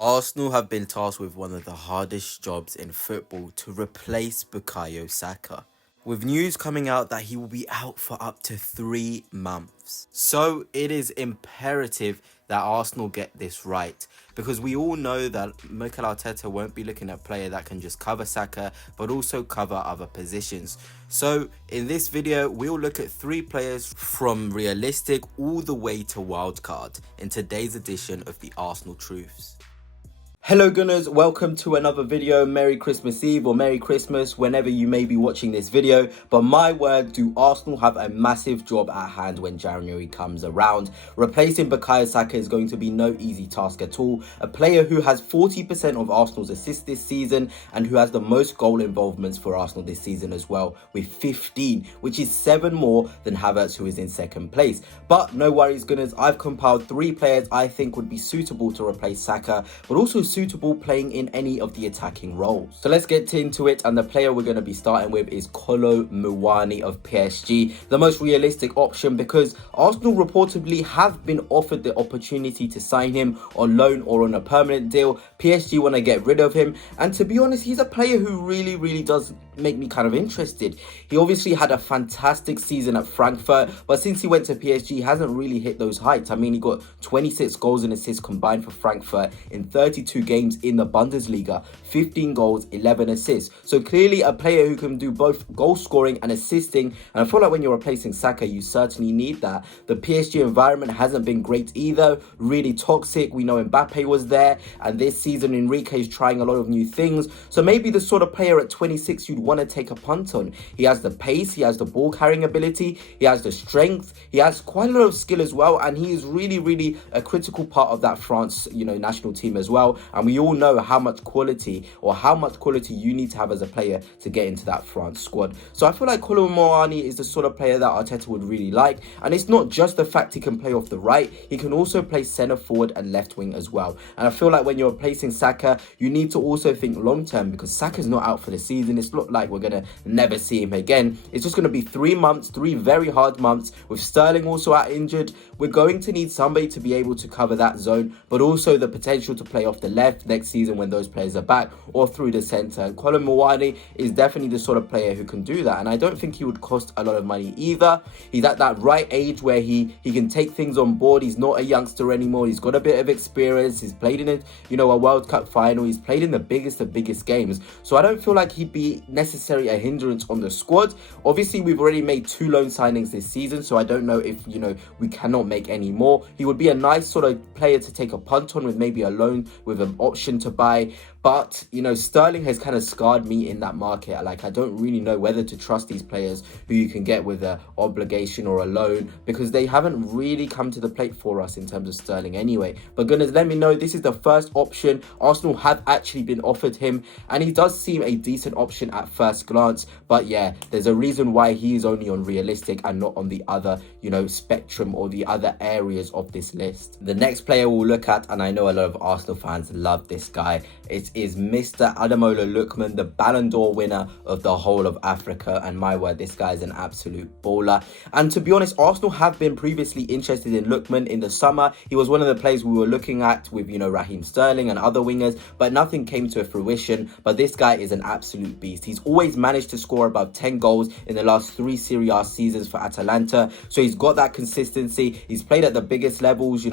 Arsenal have been tasked with one of the hardest jobs in football to replace Bukayo Saka, with news coming out that he will be out for up to 3 months. So it is imperative that Arsenal get this right, because we all know that Mikel Arteta won't be looking at a player that can just cover Saka but also cover other positions. So in this video we'll look at 3 players from realistic all the way to wildcard in today's edition of the Arsenal Truths. Hello Gunners, welcome to another video. Merry Christmas Eve or Merry Christmas whenever you may be watching this video. But my word, do Arsenal have a massive job at hand when January comes around. Replacing Bukayo Saka is going to be no easy task at all. A player who has 40% of Arsenal's assists this season and who has the most goal involvements for Arsenal this season as well, with 15, which is 7 more than Havertz, who is in second place. But no worries Gunners, I've compiled 3 players I think would be suitable to replace Saka, but also suitable playing in any of the attacking roles. So let's get into it, and the player we're going to be starting with is Kolo Muani of PSG, the most realistic option because Arsenal reportedly have been offered the opportunity to sign him on loan or on a permanent deal. PSG want to get rid of him, and to be honest, he's a player who really does make me kind of interested. He obviously had a fantastic season at Frankfurt, but since he went to PSG, he hasn't really hit those heights. I mean, he got 26 goals and assists combined for Frankfurt in 32 games in the Bundesliga, 15 goals, 11 assists. So clearly a player who can do both goal scoring and assisting, and I feel like when you're replacing Saka, you certainly need that. The PSG environment hasn't been great either, really toxic. We know Mbappe was there, and this season Enrique is trying a lot of new things. So maybe the sort of player at 26 you'd want to take a punt on. He has the pace, he has the ball carrying ability, he has the strength, he has quite a lot of skill as well, and he is really a critical part of that France, national team as well. And we all know how much quality you need to have as a player to get into that France squad. So I feel like Kolo Muani is the sort of player that Arteta would really like, and it's not just the fact he can play off the right, he can also play centre forward and left wing as well. And I feel like when you're replacing Saka, you need to also think long term, because Saka's not out for the season. It's not like we're gonna never see him again. It's just gonna be 3 months, 3 very hard months, with Sterling also out injured. We're going to need somebody to be able to cover that zone, but also the potential to play off the left next season when those players are back, or through the centre. And Kolo Muani is definitely the sort of player who can do that, and I don't think he would cost a lot of money either. He's at that right age where he can take things on board. He's not a youngster anymore. He's got a bit of experience. He's played in a World Cup final. He's played in the biggest games. So I don't feel like he'd be necessarily a hindrance on the squad. Obviously, we've already made 2 loan signings this season, so I don't know if we cannot make any more. He would be a nice sort of player to take a punt on with maybe a loan with an option to buy. But Sterling has kind of scarred me in that market. Like, I don't really know whether to trust these players who you can get with an obligation or a loan, because they haven't really come to the plate for us in terms of Sterling anyway. But goodness, let me know, this is the first option. Arsenal have actually been offered him, and he does seem a decent option at first glance. But yeah, there's a reason why he is only on realistic and not on the other spectrum or the other areas of this list. The next player we'll look at, and I know a lot of Arsenal fans love this guy, is Mr. Ademola Lookman, the Ballon d'Or winner of the whole of Africa. And my word, this guy is an absolute baller. And to be honest, Arsenal have been previously interested in Lookman in the summer. He was one of the players we were looking at with Raheem Sterling and other wingers, but nothing came to fruition. But this guy is an absolute beast. He's always managed to score above 10 goals in the last 3 Serie A seasons for Atalanta. So he's got that consistency. He's played at the biggest levels,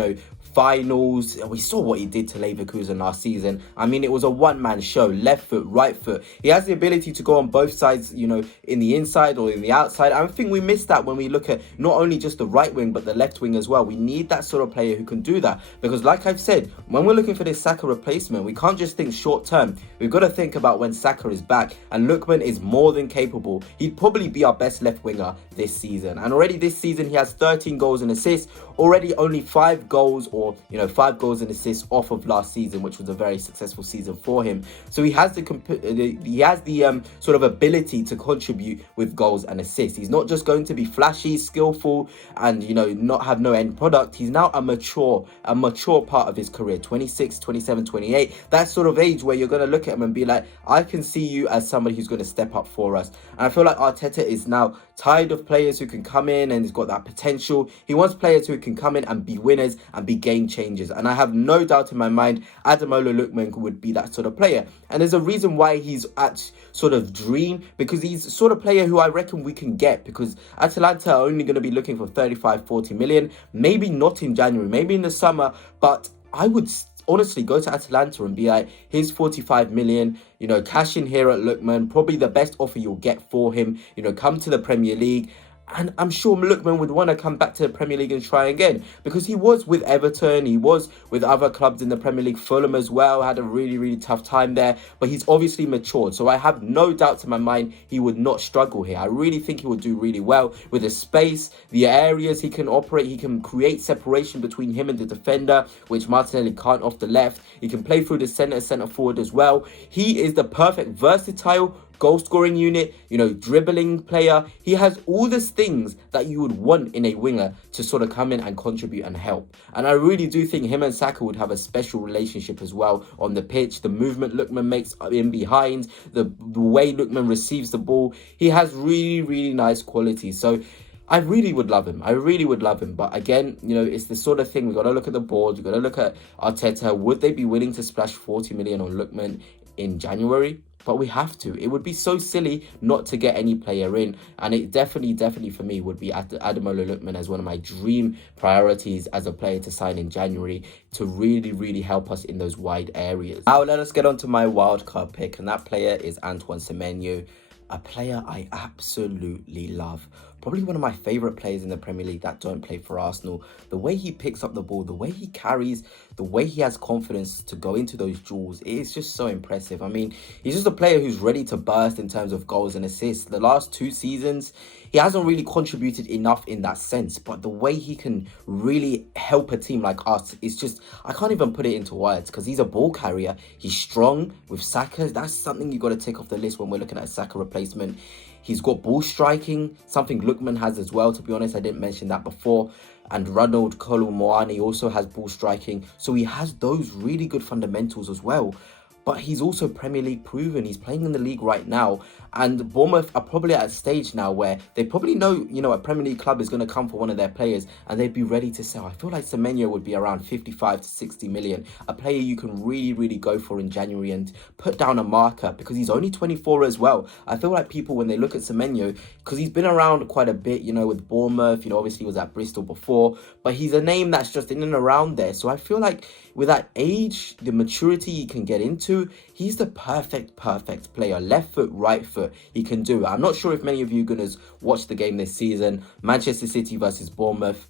finals. We saw what he did to Leverkusen last season. I mean, it was a one-man show, left foot, right foot. He has the ability to go on both sides, in the inside or in the outside. I think we missed that when we look at not only just the right wing, but the left wing as well. We need that sort of player who can do that, because like I've said, when we're looking for this Saka replacement, we can't just think short term. We've got to think about when Saka is back, and Lookman is more than capable. He'd probably be our best left winger this season, and already this season he has 13 goals and assists, already only 5 goals or 5 goals and assists off of last season, which was a very successful season for him. So he has the sort of ability to contribute with goals and assists. He's not just going to be flashy, skillful, and not have no end product. He's now a mature part of his career, 26, 27, 28. That sort of age where you're going to look at him and be like, I can see you as somebody who's going to step up for us. And I feel like Arteta is now tired of players who can come in and he's got that potential. He wants players who can come in and be winners and be game changers. And I have no doubt in my mind Ademola Lookman would be that sort of player. And there's a reason why he's at sort of dream, because he's the sort of player who I reckon we can get, because Atalanta are only going to be looking for 35-40 million, maybe not in January, maybe in the summer, but I would honestly go to Atalanta and be like, here's 45 million, cash in here at Lookman, probably the best offer you'll get for him, come to the Premier League. And I'm sure Lookman would want to come back to the Premier League and try again, because he was with Everton, he was with other clubs in the Premier League, Fulham as well, had a really, really tough time there, but he's obviously matured. So I have no doubt in my mind he would not struggle here. I really think he would do really well with the space, the areas he can operate. He can create separation between him and the defender, which Martinelli can't off the left. He can play through the centre forward as well. He is the perfect versatile goal scoring unit, dribbling player. He has all these things that you would want in a winger to sort of come in and contribute and help. And I really do think him and Saka would have a special relationship as well on the pitch. The movement Lookman makes in behind, the way Lookman receives the ball, he has really, really nice qualities. So I really would love him. I really would love him. But again, it's the sort of thing, we've got to look at the board, we've got to look at Arteta. Would they be willing to splash 40 million on Lookman in January? But we have to. It would be so silly not to get any player in. And it definitely for me would be Ademola Lookman as one of my dream priorities as a player to sign in January to really, really help us in those wide areas. Now let us get on to my wildcard pick. And that player is Antoine Semenyo, a player I absolutely love. Probably one of my favourite players in the Premier League that don't play for Arsenal. The way he picks up the ball, the way he carries, the way he has confidence to go into those duels, it is just so impressive. I mean, he's just a player who's ready to burst in terms of goals and assists. The last 2 seasons, he hasn't really contributed enough in that sense. But the way he can really help a team like us, it's just, I can't even put it into words, because he's a ball carrier. He's strong with Saka. That's something you got to take off the list when we're looking at a Saka replacement. He's got ball striking, something Lookman has as well, to be honest. I didn't mention that before. And Kolo Muani also has ball striking. So he has those really good fundamentals as well. But he's also Premier League proven. He's playing in the league right now. And Bournemouth are probably at a stage now where they probably know, a Premier League club is going to come for one of their players and they'd be ready to sell. I feel like Semenyo would be around 55 to 60 million. A player you can really, really go for in January and put down a marker, because he's only 24 as well. I feel like people, when they look at Semenyo, because he's been around quite a bit, with Bournemouth, obviously he was at Bristol before, but he's a name that's just in and around there. So I feel like with that age, the maturity he can get into, he's the perfect player. Left foot, right foot, he can do it. I'm not sure if many of you gunners watched the game this season, Manchester City versus Bournemouth.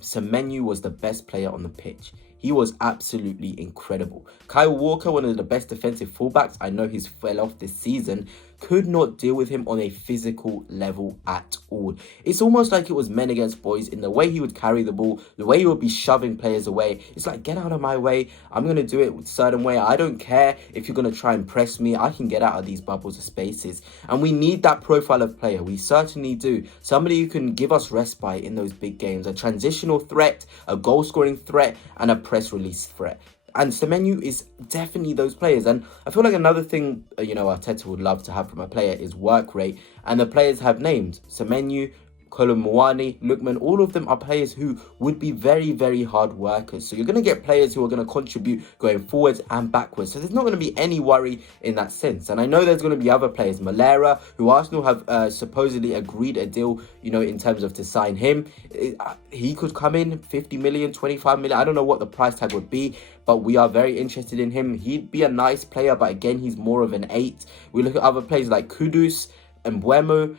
Semenyo was the best player on the pitch. He was absolutely incredible. Kyle Walker, one of the best defensive fullbacks, I know he's fell off this season, could not deal with him on a physical level at all. It's almost like it was men against boys in the way he would carry the ball, the way he would be shoving players away. It's like, get out of my way. I'm going to do it a certain way. I don't care if you're going to try and press me. I can get out of these bubbles of spaces. And we need that profile of player. We certainly do. Somebody who can give us respite in those big games. A transitional threat, a goal-scoring threat, and a press release threat. And Semenyo is definitely those players. And I feel like another thing, Arteta would love to have from a player is work rate. And the players have named Semenyo, Kolo Muani, Lookman, all of them are players who would be very, very hard workers. So you're going to get players who are going to contribute going forwards and backwards. So there's not going to be any worry in that sense. And I know there's going to be other players, Malera, who Arsenal have supposedly agreed a deal, in terms of to sign him. He could come in 50 million, 25 million. I don't know what the price tag would be, but we are very interested in him. He'd be a nice player, but again, he's more of an 8. We look at other players like Kudus and Mbeumo.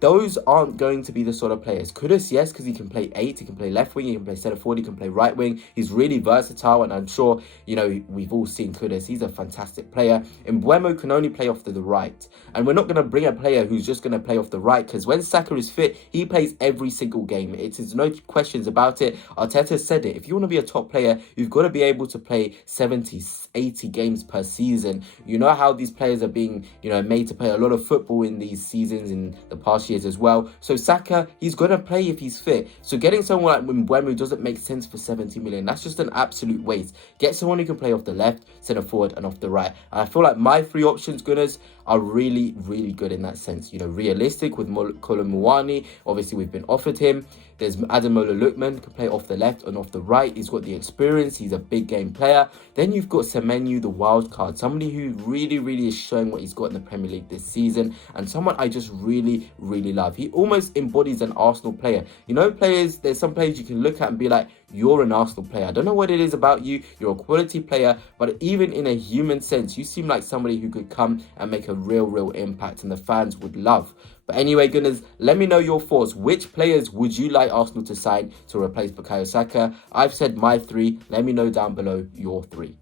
Those aren't going to be the sort of players. Kudus, yes, because he can play 8, he can play left wing, he can play centre forward, he can play right wing. He's really versatile, and I'm sure, we've all seen Kudus. He's a fantastic player. And Mbeumo can only play off to the right. And we're not going to bring a player who's just going to play off the right, because when Saka is fit, he plays every single game. It is no questions about it. Arteta said it. If you want to be a top player, you've got to be able to play 70, 80 games per season. You know how these players are being, made to play a lot of football in these seasons in the past years as well. So Saka, he's going to play if he's fit. So getting someone like Mbeumo doesn't make sense for 70 million. That's just an absolute waste. Get someone who can play off the left, centre forward and off the right. And I feel like my 3 options, gunners, are really, really good in that sense. Realistic with Kolo Muani. Obviously, we've been offered him. There's Ademola Lookman, can play off the left and off the right. He's got the experience. He's a big game player. Then you've got Semenyo, the wild card, somebody who really is showing what he's got in the Premier League this season, and someone I just really love. He almost embodies an Arsenal player. You know, there's some players you can look at and be like, you're an Arsenal player. I don't know what it is about you. You're a quality player, but even in a human sense, you seem like somebody who could come and make a real impact, and the fans would love. But anyway, Gunners, let me know your thoughts. Which players would you like Arsenal to sign to replace Bukayo Saka? I've said my 3. Let me know down below your 3.